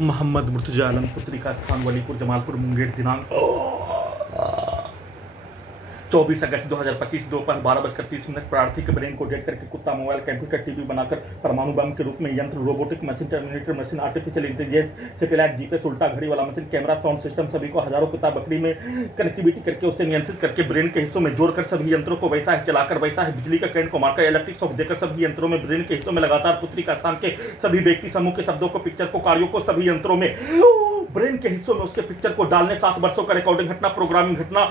मोहम्मद मुर्तजा आलम पुत्री का स्थान वलीपुर जमालपुर मुंगेर दिनांक 24 अगस्त 2025 दोपहर 12:30 प्रार्थी के ब्रेन को डेड करके कुत्ता मोबाइल कंप्यूटर टीवी बनाकर परमाणु बम के रूप में यंत्र robotic machine terminator machine artificial intelligence satellite GPS उल्टा घड़ी वाला मशीन कैमरा साउंड सिस्टम सभी को हजारों कुत्ता बकरी में कनेक्टिविटी करके उसे नियंत्रित करके ब्रेन के हिस्सों में जोड़कर सभी यंत्रों को वैसा ही चलाकर वैसा ही बिजली का करंट को मारकर इलेक्ट्रिक शॉक देकर सभी यंत्रों में ब्रेन के हिस्सों में लगातार पुत्री का स्थान के सभी व्यक्ति समूह के शब्दों को पिक्चर को कार्यों को सभी यंत्रों में ब्रेन के हिस्सों में उसके पिक्चर को डालने 7 वर्षों का रिकॉर्डिंग घटना प्रोग्रामिंग घटना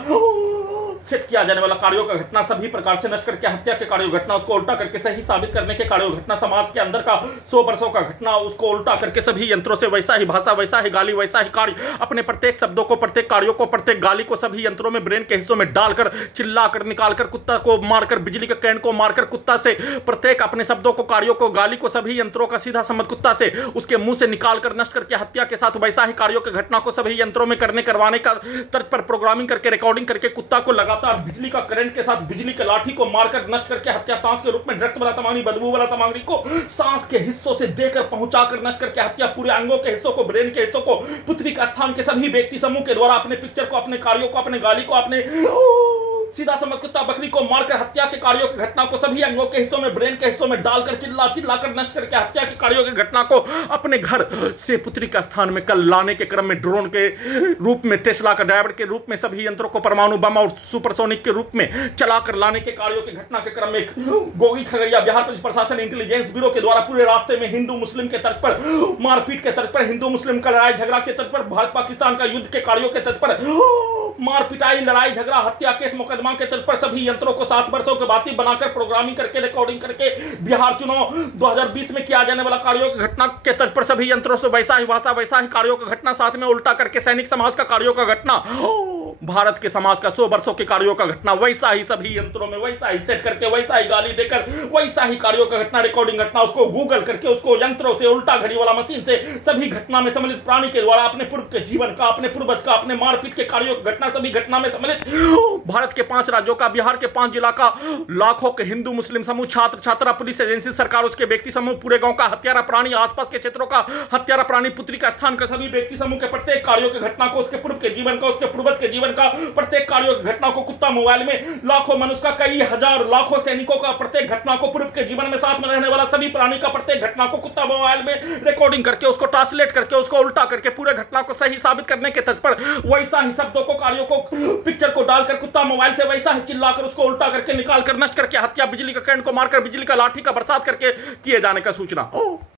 सेट किया जाने वाला कार्यों का घटना सभी प्रकार से नष्ट करके हत्या के कार्यों घटना उसको उल्टा करके सही साबित करने के कार्यों घटना समाज के अंदर का 100 वर्षों का घटना उसको उल्टा करके सभी यंत्रों से वैसा ही भाषा वैसा ही गाली वैसा ही कार्य अपने प्रत्येक शब्दों को प्रत्येक कार्यों को प्रत्येक गाली को सभी यंत्रों में ब्रेन के हिस्सों में डालकर चिल्लाकर निकालकर कुत्ता को मारकर बिजली के करंट को मारकर कुत्ता से प्रत्येक अपने शब्दों को कार्यों को गाली को सभी यंत्रों का सीधा संबंध कुत्ता से उसके मुंह से निकालकर नष्ट करके हत्या के साथ वैसा ही कार्यों की घटना को सभी यंत्रों में करवाने का तर्ज पर प्रोग्रामिंग करके रिकॉर्डिंग करके कुत्ता को लगातार बिजली का करंट के साथ बिजली के लाठी को मारकर नष्ट करके हत्या सांस के रूप में ड्रग्स वाला सामग्री बदबू वाला सामग्री को सांस के हिस्सों से देकर पहुंचाकर नष्ट करके हत्या पूरे अंगों के हिस्सों को ब्रेन के हिस्सों को पुत्री का स्थान के सभी व्यक्ति समूह के द्वारा अपने पिक्चर को अपने कार्यों को अपने गाली को अपने सीधा समझ कुत्ता बकरी को मारकर हत्या के कार्यों की घटना को सभी अंगों के हिस्सों में ब्रेन के हिस्सों में डालकर चिल्लाकर नष्ट करके हत्या के कार्यों की घटना को अपने घर से पुत्री का स्थान में कल लाने के क्रम में ड्रोन के रूप में टेस्ला का ड्राइवर के रूप में सभी यंत्रों को परमाणु बम और सुपरसोनिक के रूप में चलाकर लाने के कार्यों की घटना के क्रम में गोगी खगड़िया बिहार पुलिस प्रशासन इंटेलिजेंस ब्यूरो के द्वारा पूरे रास्ते में हिंदू मुस्लिम के तर्ज पर मारपीट के तर्ज पर हिंदू मुस्लिम का लड़ाई झगड़ा के तर्ज पर भारत पाकिस्तान का युद्ध के कार्यों के तर्ज पर मार पिटाई लड़ाई झगड़ा हत्या केस मुकदमा के तर्ज पर सभी यंत्रों को 7 वर्षों के बाती बनाकर प्रोग्रामिंग करके रिकॉर्डिंग करके बिहार चुनाव 2020 में किया जाने वाला कार्यों की घटना के तर्ज पर सभी यंत्रों से वैसा ही भाषा वैसा ही कार्यों की घटना साथ में उल्टा करके सैनिक समाज का कार्यों का घटना भारत के समाज का 100 वर्षों के कार्यों का घटना वैसा ही सभी यंत्रों में वैसा ही सेट करके वैसा ही गाली देकर वैसा ही कार्यों का घटना रिकॉर्डिंग घटना उसको गूगल करके उसको यंत्रों से उल्टा घड़ी वाला मशीन से सभी घटना में सम्मिलित प्राणी के द्वारा अपने पूर्व के जीवन का अपने पूर्वज का अपने मारपीट के कार्यों की घटना सभी घटना में सम्मिलित भारत के 5 राज्यों का बिहार के 5 जिला का लाखों के हिंदू मुस्लिम समूह छात्र छात्रा पुलिस एजेंसी सरकार उसके व्यक्ति समूह पूरे गांव का हत्यारा प्राणी आसपास के क्षेत्रों का हत्यारा प्राणी पुत्री का स्थान का सभी व्यक्ति समूह के प्रत्येक कार्यों की घटना को उसके पूर्व के जीवन का उसके पूर्वज के जीवन का प्रत्येक कार्यों की घटना को कुत्ता मोबाइल में लाखों मनुष्य का कई हजार लाखों सैनिकों का प्रत्येक घटना को पूर्व के जीवन में साथ में रहने वाला सभी प्राणी का प्रत्येक घटना को कुत्ता मोबाइल में रिकॉर्डिंग करके उसको ट्रांसलेट करके उसको उल्टा करके पूरे घटना को सही साबित करने के तर्ज पर वैसा ही शब्दों को कार्यों को पिक्चर को डालकर कुत्ता मोबाइल से वैसा ही चिल्लाकर उसको उल्टा करके निकालकर नष्ट करके हत्या बिजली का करंट को मारकर बिजली का लाठी का बरसात करके किए जाने का सूचना